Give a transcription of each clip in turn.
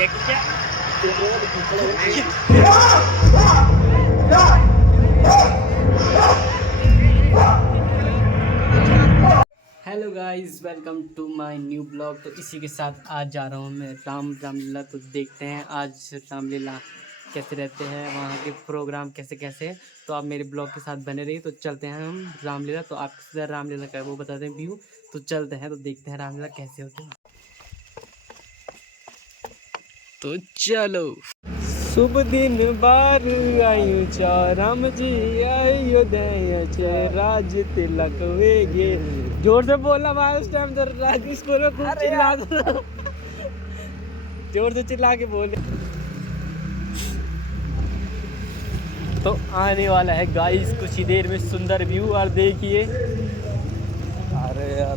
Hello guys, welcome to my new blog. तो इसी के साथ आज जा रहा हूँ मैं रामलीला। तो देखते हैं आज रामलीला कैसे रहते हैं, वहाँ के प्रोग्राम कैसे कैसे। तो आप मेरे ब्लॉग के साथ बने रहिए। तो चलते हैं हम रामलीला। तो आपको रामलीला का वो बताते हैं व्यू। तो चलते हैं, तो देखते हैं रामलीला कैसे होते हैं। तो चलो। शुभ दिन बार आयु राम जी अयोध्या राज तिलक वेगे। जोर से बोलना भाई, उस टाइम तो राजेश बोलो, खूब चिल्ला दो। जोर से चिल्ला के बोले। तो आने वाला है गाइस कुछ ही देर में सुंदर व्यू। और देखिए, अरे यार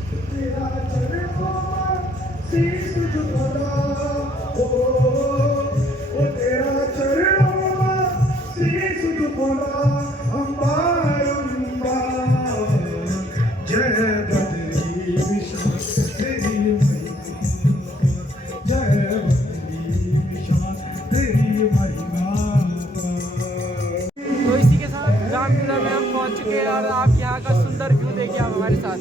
तो इसी के साथ रामलीला में हम पहुंच चुके हैं। और आप यहाँ का सुंदर व्यू देखिए आप हमारे साथ।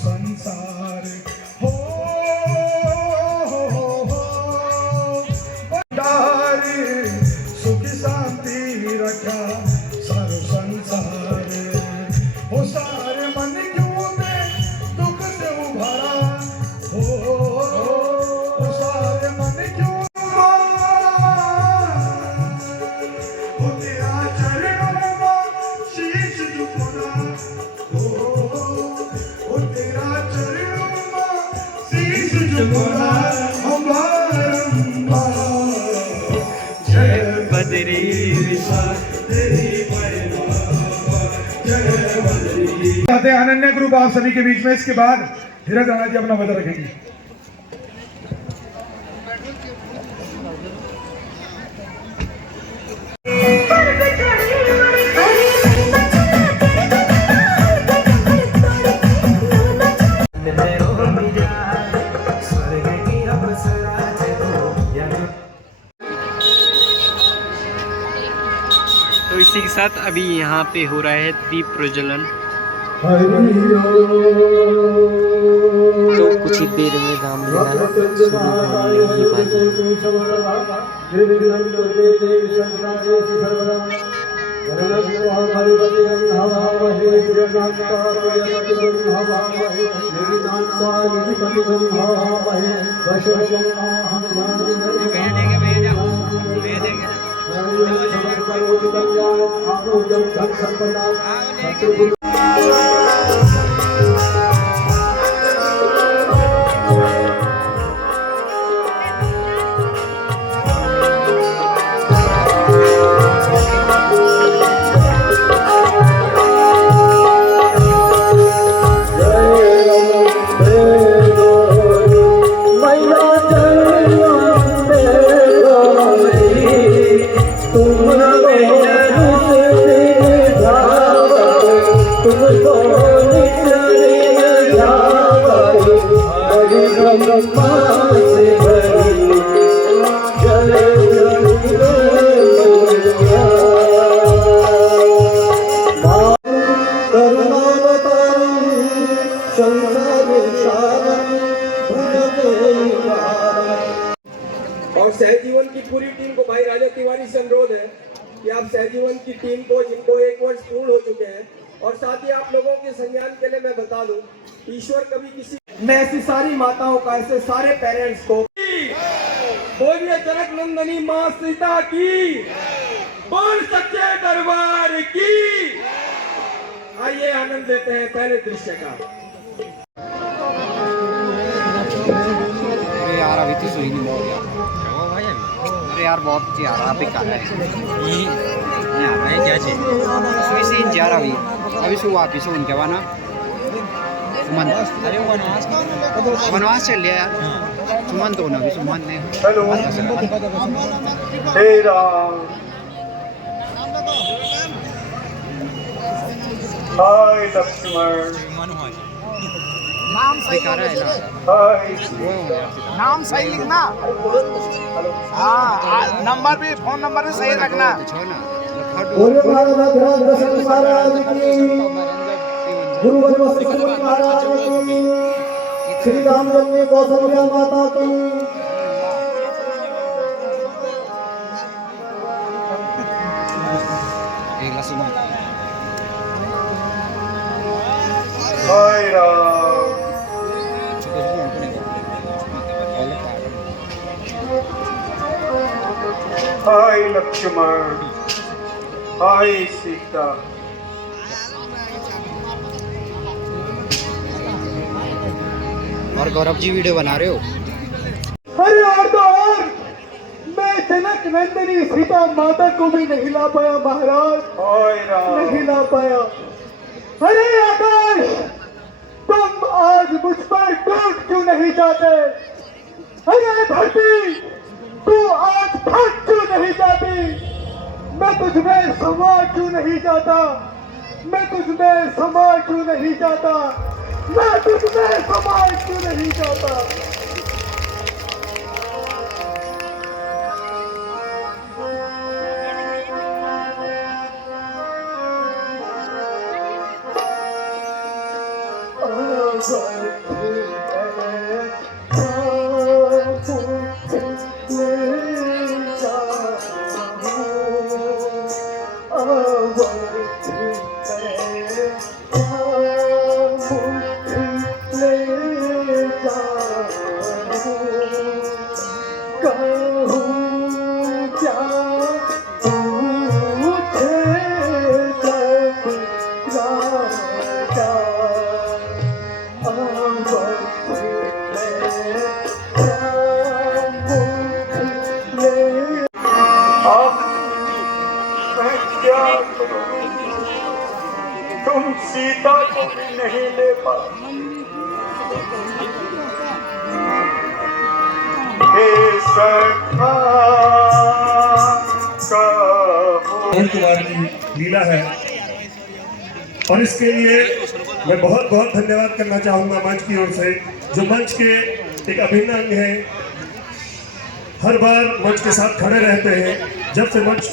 संसार हो सुख शांति रखा सारो संसार हो। सारे मन क्यों दे दुख से उभरा हो सारे मन क्यों हो तेरा चरणों में शीश झुकाना हो तेरा चरणों में शीश झुकाना अनन्या ग्रुप आप सभी के बीच में। इसके बाद धीरज राणा जी अपना वजह रखेंगे। तो इसी के साथ अभी यहाँ पे हो रहा है दीप प्रज्वलन। तो कुछ ही देर में रामलीला शुरू होने वाली। और सहजीवन की पूरी टीम को भाई राजा तिवारी से अनुरोध है कि आप सहजीवन की टीम को, जिनको 1 वर्ष पूर्ण हो चुके हैं, और साथ ही आप लोगों के संज्ञान के लिए मैं बता दूं, ईश्वर कभी किसी ने ऐसी सारी माताओं का, ऐसे सारे पेरेंट्स को बोलिए जनक नंदनी माँ सीता की, बोल सच्चे दरबार की। आइए आनंद देते हैं पहले दृश्य का। यार अभी तो सही नहीं हो गया भाई। अरे यार बहुत यार आप ही कर रहे हैं यहाँ पे क्या चाहिए सुई जा रहा भाई अभी सुबह वापिस उनके वहाँ ना सुमन वनवास चल लिया यार सुमन तो ना अभी सुमन ने हेलो हे राम हाय लक्ष्मण दिखा रहा है ना हाय नाम सही लिखना। हाँ नंबर भी फोन नंबर भी सही रखना। छोड़ ना बोले महाराज दशरथ महाराज की गुरु वशिष्ठ महाराज की श्री राम जन्मे कौशल्या माता की एक ला सुमन हाय राम हाय लक्ष्मण हाय सीता और गौरव जी वीडियो बना रहे हो अरे और तो और मैं जनक नंदिनी सीता माता को भी नहीं ला पाया महाराज, हाय राम नहीं ला पाया। अरे आकाश तुम आज मुझ पर टूट क्यों नहीं जाते? अरे धरती तू आज फट क्यों नहीं जाती? मैं तुझमें समा क्यों नहीं जाता? मैं तुझमें समा क्यों नहीं जाता? मैं तुझमें समा क्यों नहीं जाता? क्या करूं? तुम सीता को भी नहीं ले पाए। हे सखा कुमार की लीला है और इसके लिए मैं बहुत बहुत धन्यवाद करना चाहूंगा मंच की ओर से, जो मंच के एक अभिन्न अंग है। हर बार मंच के साथ खड़े रहते हैं जब से मंच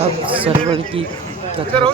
अब सरवर की कथा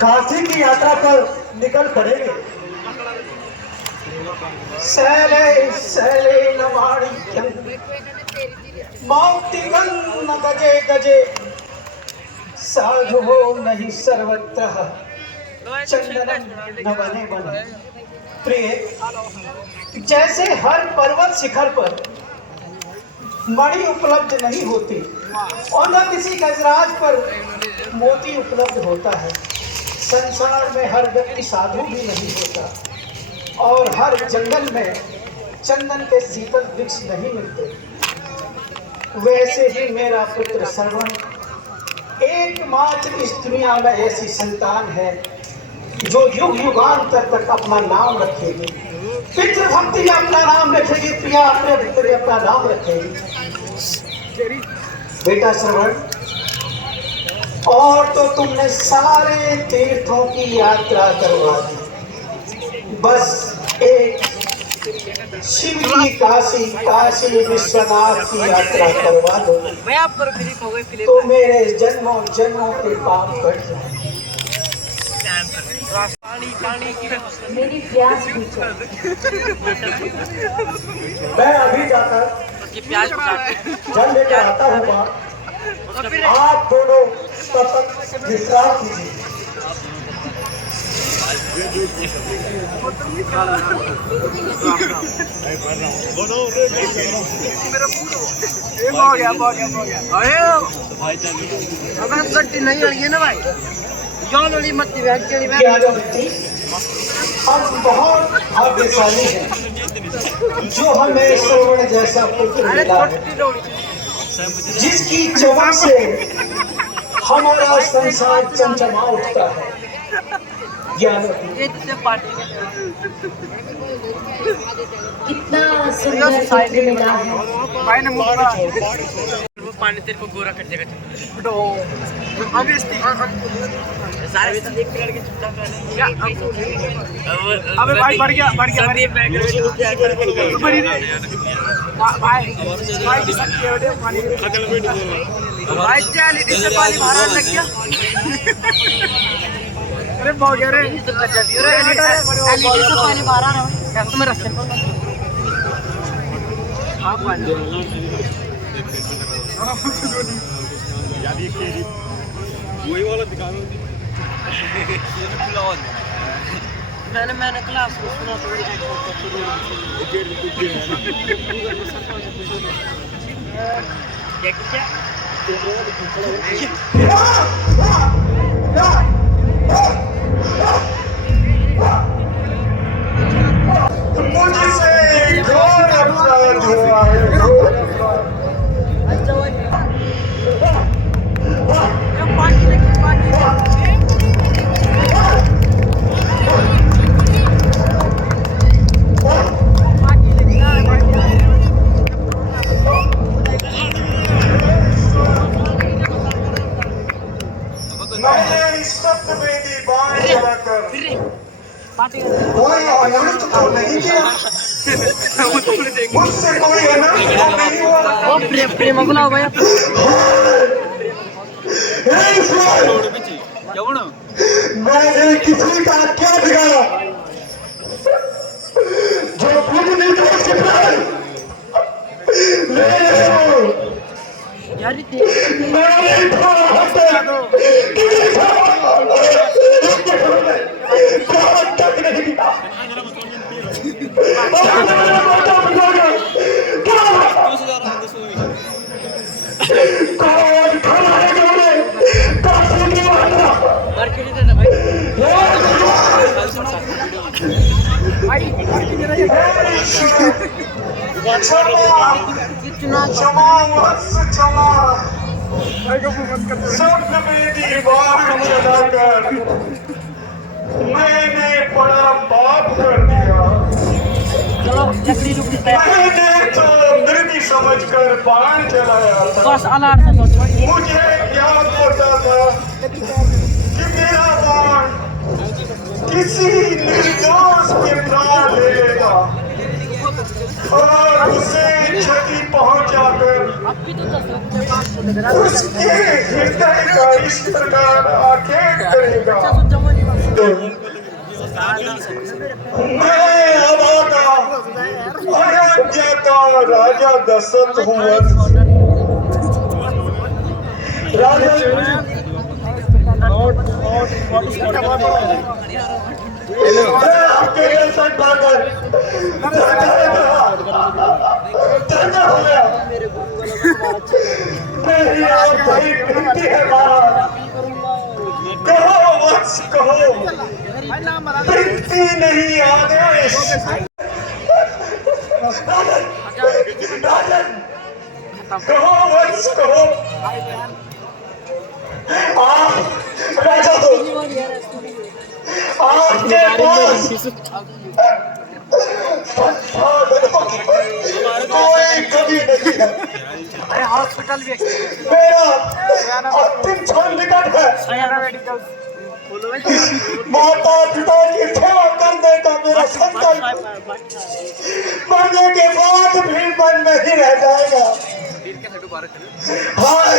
काशी की यात्रा पर निकल पड़ेंगे। शैले शैले नमाणिक्यं मौक्तिकं न गजे गजे साधु नहीं सर्वत्र चंदनम न बने बने। प्रिय, जैसे हर पर्वत शिखर पर मणि उपलब्ध नहीं होती और न किसी गजराज पर मोती उपलब्ध होता है, संसार में हर व्यक्ति साधु भी नहीं होता और हर जंगल में चंदन के शीतल वृक्ष नहीं मिलते। वैसे ही मेरा पुत्र श्रवण एकमात्र इस दुनिया में ऐसी संतान है जो युग युगांतर तक अपना नाम रखेगी, पितृभक्ति में अपना नाम रखेगी, प्रिया अपने भीतर अपना नाम रखेगी। बेटा श्रवण, और तो तुमने सारे तीर्थों की यात्रा करवा दी, बस एक शिव की काशी काशी विश्वनाथ की यात्रा करवा दो मैं आप करो फिलिप हो गई फिलिप तो मेरे जन्मों जन्मों के पाप कट जाए। पानी पानी की मेरी प्यास बुझो। मैं अभी जाकर उसकी प्याज काट जल लेकर आता हूँ माँ। आप दोनों तब तक विश्राम कीजिए। अगर गट्टी नहीं होगी ना भाई जान वाली मत बैठ के ज्ञानवती, हम बहुत भाग्यशाली हैं जो हमें श्रवण जैसा पुत्र मिला है, जिसकी चमक से हमारा संसार चमचमा उठता है। ज्ञानवती, कितना सुंदर पुत्र मिला है। वो पानी तेरे को गोरा कर देगा सारे एक लड़के चुपचाप अबे भाई बढ़ गया भाई भाई चल से पानी भरा लग गया अरे बहुत गया रे एलईडी से पानी भरा रहा है तुम्हें रास्ते पर आप वही वाला दिखाना मैंने क्लास में सुना मुझसे घोर अपराध हुआ है, घोर अपराध। मैंने इस शब्द में दी बाण चलाकर कोई अनर्थ तो नहीं किया, मुझसे कोई अनर्थ तो नहीं हुआ। प्रेम बुलाओ भैया मैंने किसी का क्या बिगाड़ा जो खुद निर्दोष के प्राण ले रहे हो। मैंने बहुत तक नहीं दिया। कौन खड़ा है जोड़े शब्द में दीवार चलाकर मैंने बड़ा पाप कर दिया। मैंने तो मृत्यु समझकर बाण चलाया था। मुझे क्या पता था कि मेरा बाण किसी निर्दोष के प्राण ले लेगा और उसे क्षति पहुंचाकर उसके हृदय का इस प्रकार आखेट करेगा। मैं अभागा अयोध्या का राजा दशरथ हूँ। राजा आपके दर्शन पाकर धन्य हो गया। मेरी आपकी विनती है महाराज, कहो वत्स कहो, विनती नहीं आदेश। राजन कहो वत्स कहो। आप राजा हो, आपके पास कोई कमी नहीं है। हॉस्पिटल भी मेरा अंतिम क्षण निकट है। माता पिता की सेवा करने का मेरा संकल्प मरने के बाद भी मन नहीं रह जाएगा। हाय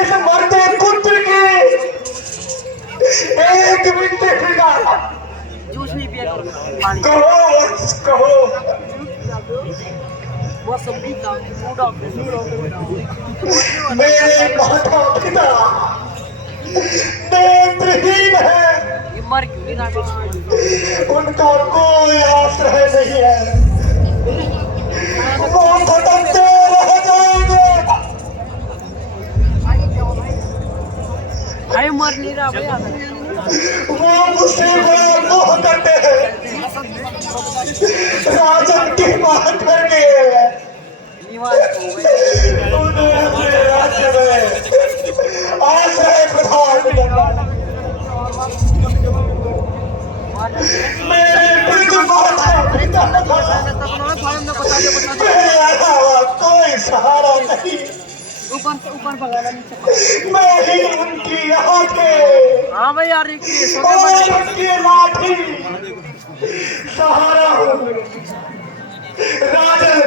इस मरते पुत्र की एक मिनट कहो वंश कहो। मेरे माता पिता नेत्रहीन है, उनका कोई आश्रय नहीं है, वो भटकते रह जाएंगे। वो मुझसे बड़ा मोह करते हैं, राजन की बात करके उन्हें अपने राज्य में आश्रय प्रदान करना। मेरे वृद्ध माता पिता मेरे अलावा कोई सहारा नहीं, मैं ही उनकी आंखें और उनकी लाठी सहारा हूँ। राजन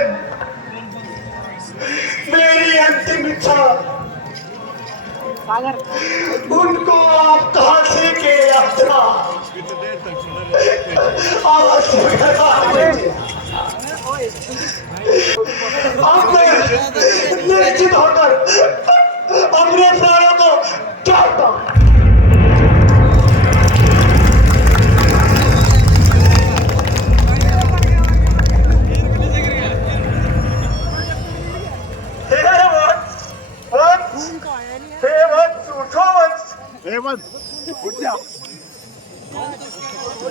मेरी अंतिम इच्छा उनको आप काशी के यात्रा अवश्य अब मैं निश्चित होकर अपने प्राणों को त्यागता हूं।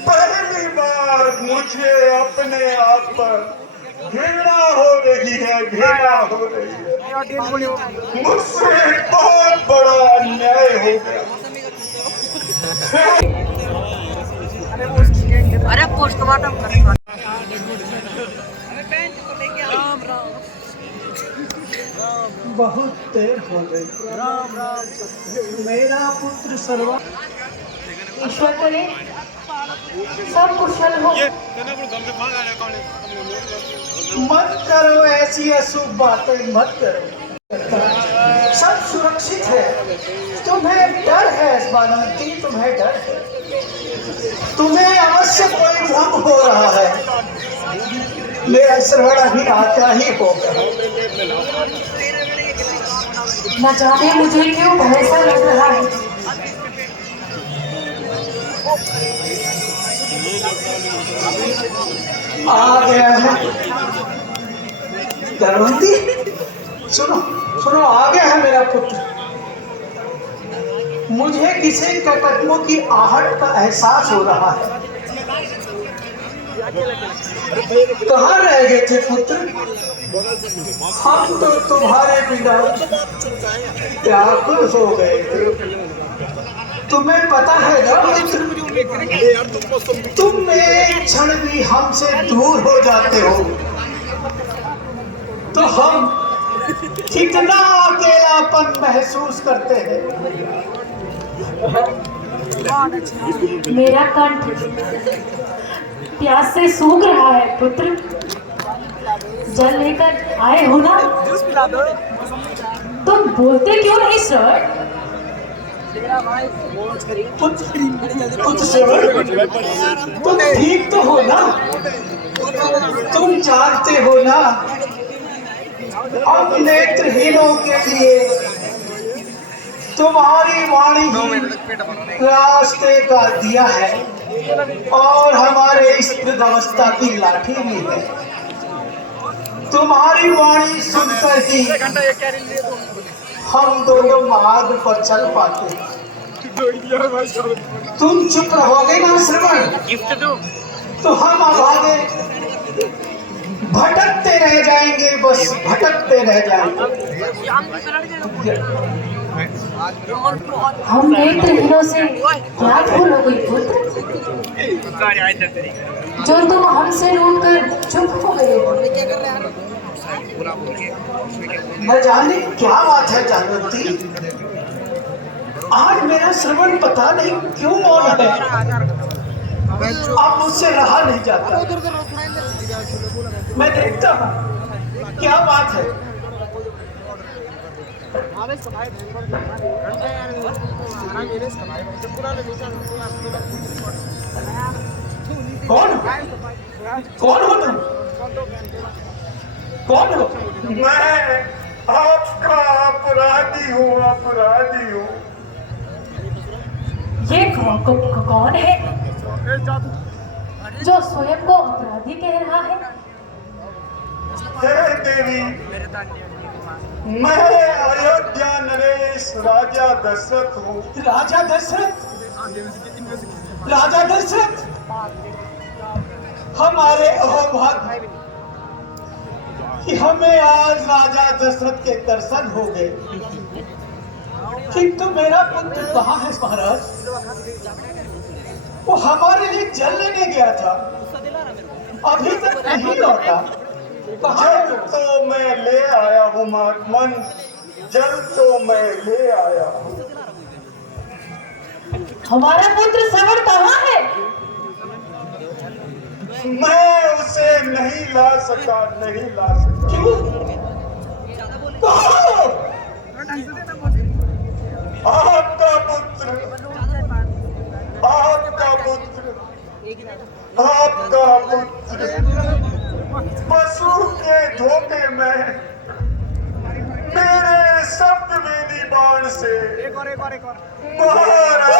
पहली बार मुझे अपने आप पर घृणा हो रही है, घृणा हो रही है। मुझसे बहुत बड़ा अन्याय हो गया। अरे पोस्टमार्टम करेगा। बहुत देर हो गई। मेरा पुत्र सर्व ईश्वर करे सब कुशल हो। मत करो ऐसी अशुभ बातें, मत करो। सब सुरक्षित है। तुम्हें डर है बानवती, तुम्हें डर है। तुम्हें अवश्य कोई भ्रम हो रहा है। मेरा श्रवण अभी आता ही होगा। न जाने मुझे क्यों ऐसा लग रहा है। आ गया है दरवंती, सुनो सुनो, आ गया है मेरा पुत्र। मुझे किसी के कदमों की आहट का एहसास हो रहा है। कहाँ रह गए थे पुत्र? हम तो तुम्हारे बिना व्याकुल हो गए थे। तुम्हें पता है ना तुम एक क्षण भी हमसे दूर हो जाते हो तो हम कितना अकेलापन महसूस करते हैं। मेरा कंठ प्यास से सूख रहा है पुत्र। जल लेकर आए हो ना? तुम बोलते क्यों नहीं सर? तुम ठीक तो हो ना? तुम जानते हो ना अब नेत्रहीनों के लिए तुम्हारी वाणी ही रास्ते का दिया है और हमारे इस वृद्धावस्था की लाठी भी है। तुम्हारी वाणी सुनकर ही हम दोनों मार्ग पर चल पाते। तुम चुप रहोगे ना श्रवण? तो हम अब आगे भटकते रह जाएंगे, बस भटकते रह जाएंगे। हम नेत्रहीनों से क्या भूल हो गई पुत्र, जो तुम हमसे रूठकर चुप हो गए हो? न जाने क्या बात है जानवती। आज मेरा श्रवण पता नहीं क्यों मौन है। अब मुझसे रहा नहीं जाता। मैं देखता हूँ क्या बात है। कौन कौन हो तुम? कौन हो? मैं आपका अपराधी हूँ, अपराधी हूँ। ये कौन है जो स्वयं को अपराधी कह रहा है? हे देवी, मैं अयोध्या नरेश राजा दशरथ हूँ। राजा दशरथ? राजा दशरथ, हमारे अहोभाग्य कि हमें आज राजा दशरथ के दर्शन हो गए। किंतु मेरा पुत्र कहाँ है महाराज? वो हमारे लिए जल लेने गया था, अभी तक नहीं लौटा। जल तो मैं ले आया हूँ महात्मन, जल तो मैं ले आया हूँ। हमारा पुत्र श्रवण कहाँ है? मैं उसे नहीं ला सका, नहीं ला सका। क्यों? आपका पुत्र, आपका पुत्र, आपका पुत्र पशु के धोखे में मेरे सप्तवेदी बाण से मारा।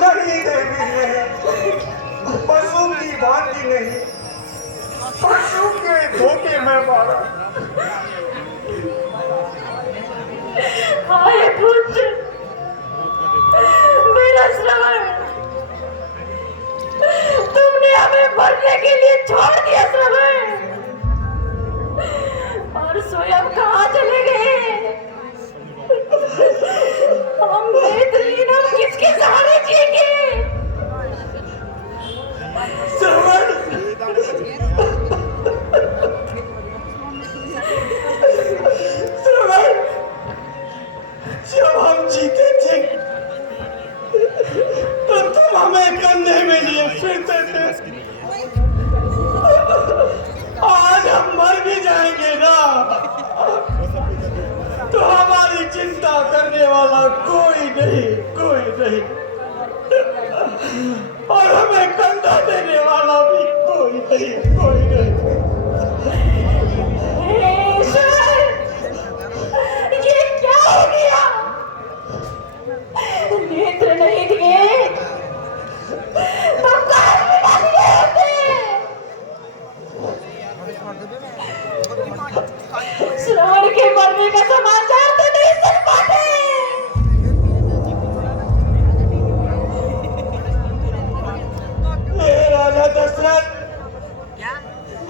नहीं देवी, नहीं, पशु की भांति नहीं, पशु के धोखे में मारा। हाय पुत्र, मेरा श्रवण, तुमने हमें मरने के लिए छोड़ दिया श्रवण, और स्वयं कहाँ चले गए? हम नेत्रहीन, हम किसके सहारे जिएंगे? श्रवण, श्रवण, जब हम जीते थे तो तुम हमें कंधे में लिए फिरते थे। आज हम मर भी जाएंगे ना, तो हमारी चिंता करने वाला कोई नहीं, कोई नहीं, और हमें कंधा देने वाला भी कोई नहीं, कोई नहीं। ईश्वर, ये क्या हो गया? नेत्र नहीं दिए तो कान मिटा दिए होते। श्रवण के मरने का समाचार तो नहीं सुन पाते। हे राजा दशरथ,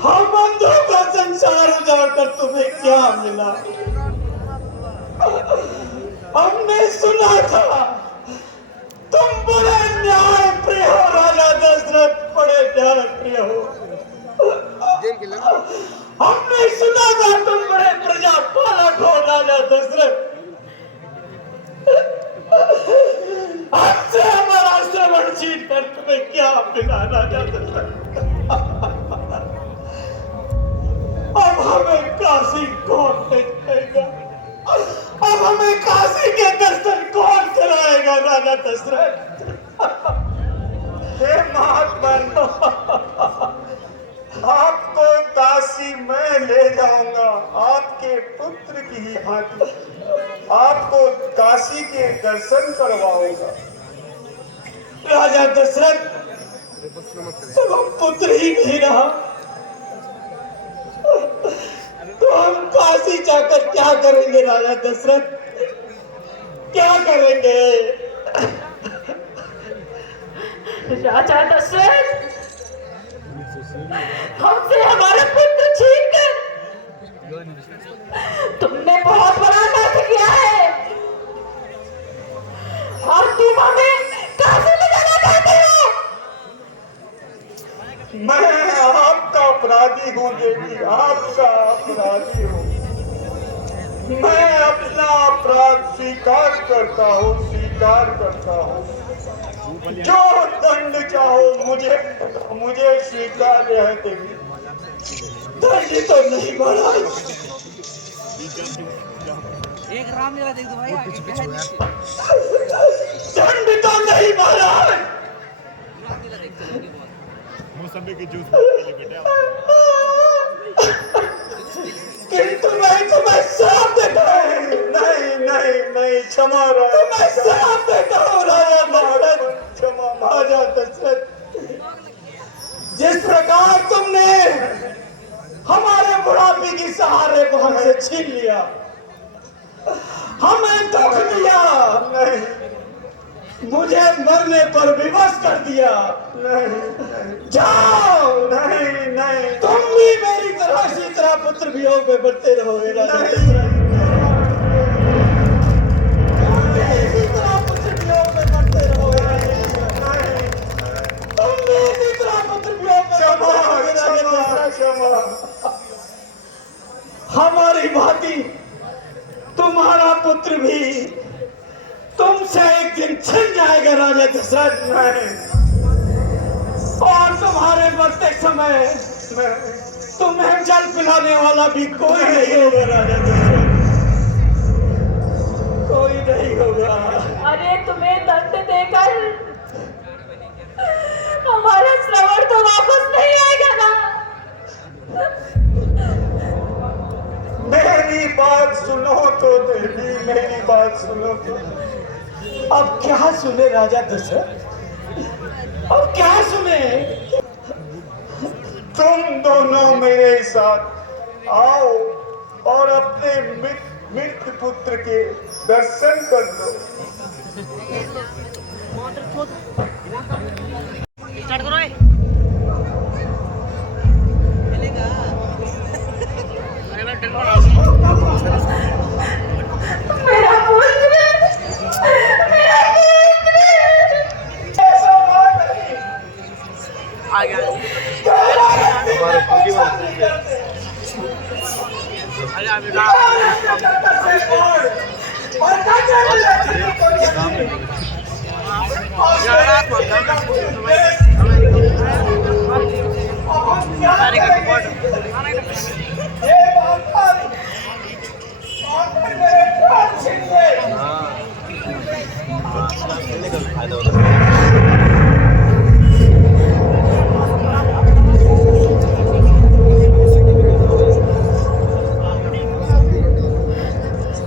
हम अंधों का संसार उजाड़ कर तुम्हें क्या मिला? हमने सुना था तुम बड़े न्याय प्रिय हो राजा दशरथ, बड़े न्याय प्रिय हो। हमने सुना था तुम बड़े प्रजा पालक हो राजा दशरथ। हमसे हमारा श्रवण छीन कर तुम्हें क्या मिला राजा दशरथ? अब हमें काशी कौन ले जाएगा? अब हमें काशी के दर्शन कौन कराएगा राजा दशरथ? हे महात्मन, आपको काशी मैं ले जाऊंगा, आपके पुत्र की ही भांति आपको काशी के दर्शन करवाऊंगा। राजा दशरथ, जब हम पुत्र ही नहीं रहा तो हम काशी जाकर क्या करेंगे राजा दशरथ? क्या करेंगे? राजा दशरथ, हमसे हमारा पुत्र छीन कर तुमने बहुत बड़ा नाटक किया है और तुम हमें कैसे ले जाना चाहते हो? मैं आपका अपराधी हूँ देवी, आपका अपराधी हूँ। मैं अपना अपराध स्वीकार करता हूँ, स्वीकार करता हूँ। जो दंड चाहो मुझे स्वीकार्य है देवी। दंड तो नहीं महाराज, एक रामलीला देख दो भाई दंड तो नहीं महाराज। मौसमी की जूस बेटा। किंतु मैं तुम्हें श्राप देता हूँ। नहीं नहीं नहीं, क्षमा राजा, मैं श्राप देता हूँ राजा महाराज, क्षमा महाराजा दशरथ। जिस प्रकार तुमने हमारे बुढ़ापे की सहारे को हमसे छीन लिया, हमें दुख दिया, नहीं मुझे मरने पर विवश कर दिया, नहीं जाओ, नहीं नहीं, तुम भी मेरी तरह इसी तरह पुत्र वियोग में बढ़ते रहोगे राजा। इसी तरह पुत्र वियोग में बढ़ते रहोगे, तुम भी इसी तरह पुत्र वियोग में बढ़ते रहोगे। हमारी भांति तुम्हारा पुत्र भी तुमसे एक दिन छिन जाएगा राजा दशरथ। और तुम्हारे मरते समय तुम्हें जल पिलाने वाला भी कोई नहीं होगा राजा दशरथ, कोई नहीं होगा। अरे तुम्हें दंड देकर हमारा श्रवण तो वापस नहीं आएगा ना? मेरी बात सुनो तो देवी, मेरी बात सुनो तो। अब क्या सुने राजा दशरथ, अब क्या सुने? तुम दोनों मेरे साथ आओ और अपने मृत पुत्र के दर्शन कर दो। स्टार्ट करो मेरा पुत्र, आ गया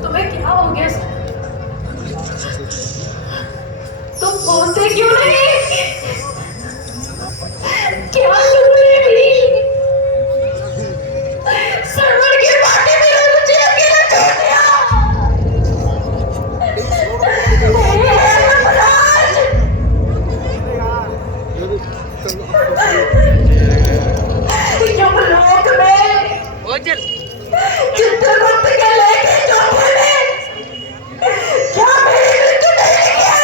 तुम्हें क्या हो गया? तुम बोलते क्यों नहीं? क्या तुमने भी श्रवण की बातें में मुझे अकेला छोड़ दिया? यमलोक में चित्रगुप्त के लेके जो थे, क्या मेरी मृत्यु नहीं है?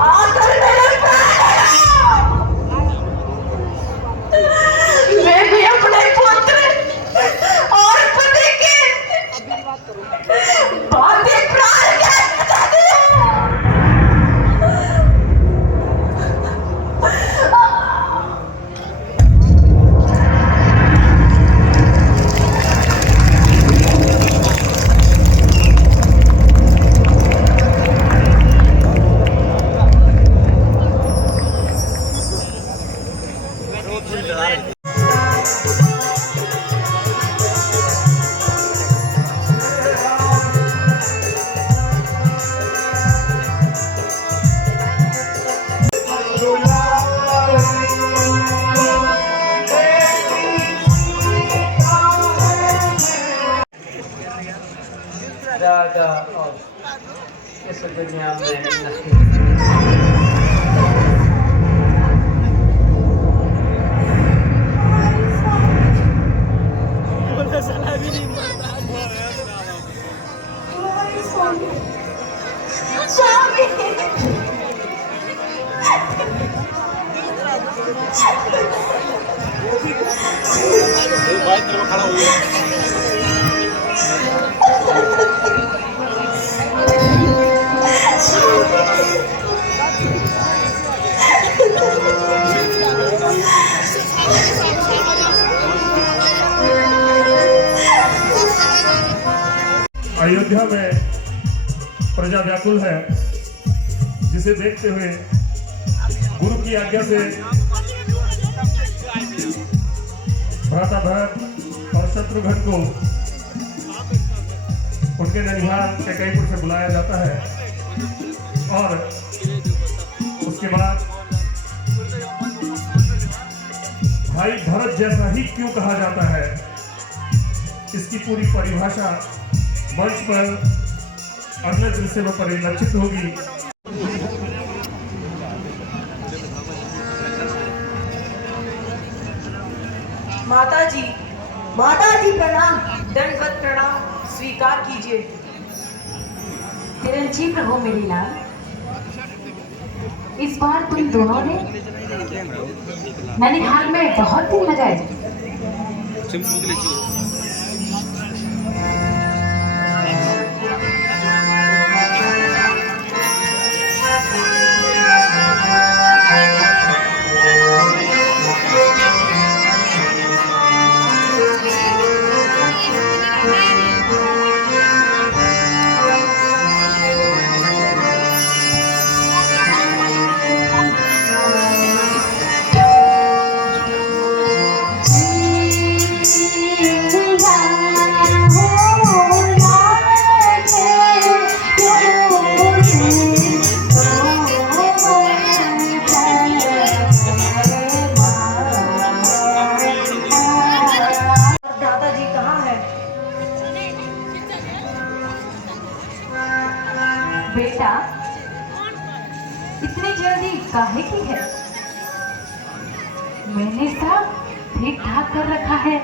आकर मेरे प्राण मैं भी अपने पुत्र और पति के बातें प्राण के बता दिया। राजा और इस दुनिया में नहीं। अयोध्या में प्रजा व्याकुल है, जिसे देखते हुए गुरु की आज्ञा से भ्राता भरत और शत्रुघ्न को उनके ननिहाल कैकेयीपुर से बुलाया जाता है और उसके बाद भाई भरत जैसा ही क्यों कहा जाता है, इसकी पूरी परिभाषा मंच पर अगले दृश्य में परिलक्षित होगी। माता जी प्रणाम, दंडवत प्रणाम स्वीकार कीजिए। चिरंजीव रहो मेरी लाल। इस बार तुम दोनों ने ननिहाल में बहुत दिन लगाए। बेटा इतनी जल्दी काहे की है? मैंने सब ठीक ठाक कर रखा है,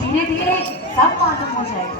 धीरे धीरे सब मालूम हो जाएगा।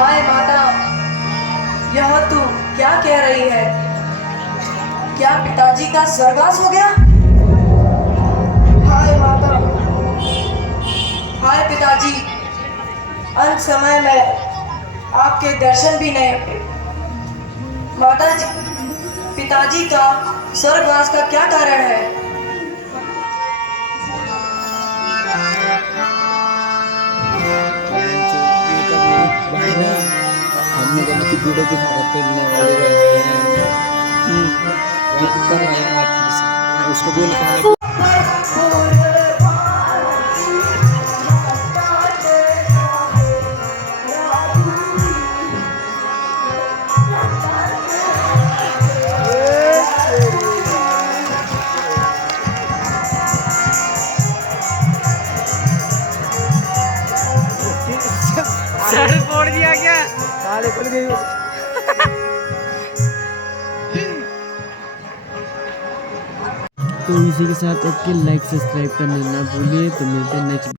हाय माता, यह तू क्या कह रही है? क्या पिताजी का स्वर्गवास हो गया? हाय माता, हाय पिताजी, अंत समय में आपके दर्शन भी नहीं। माता जी, पिताजी का स्वर्गवास का क्या कारण है? हमने कभी की वीडियो की खेलने वाले उसको बोल तोड़ दिया क्या? साले खुल गई। तो इसी के साथ आपके लाइक सब्सक्राइब करना ना भूलिए। तो मिलते हैं नेक्स्ट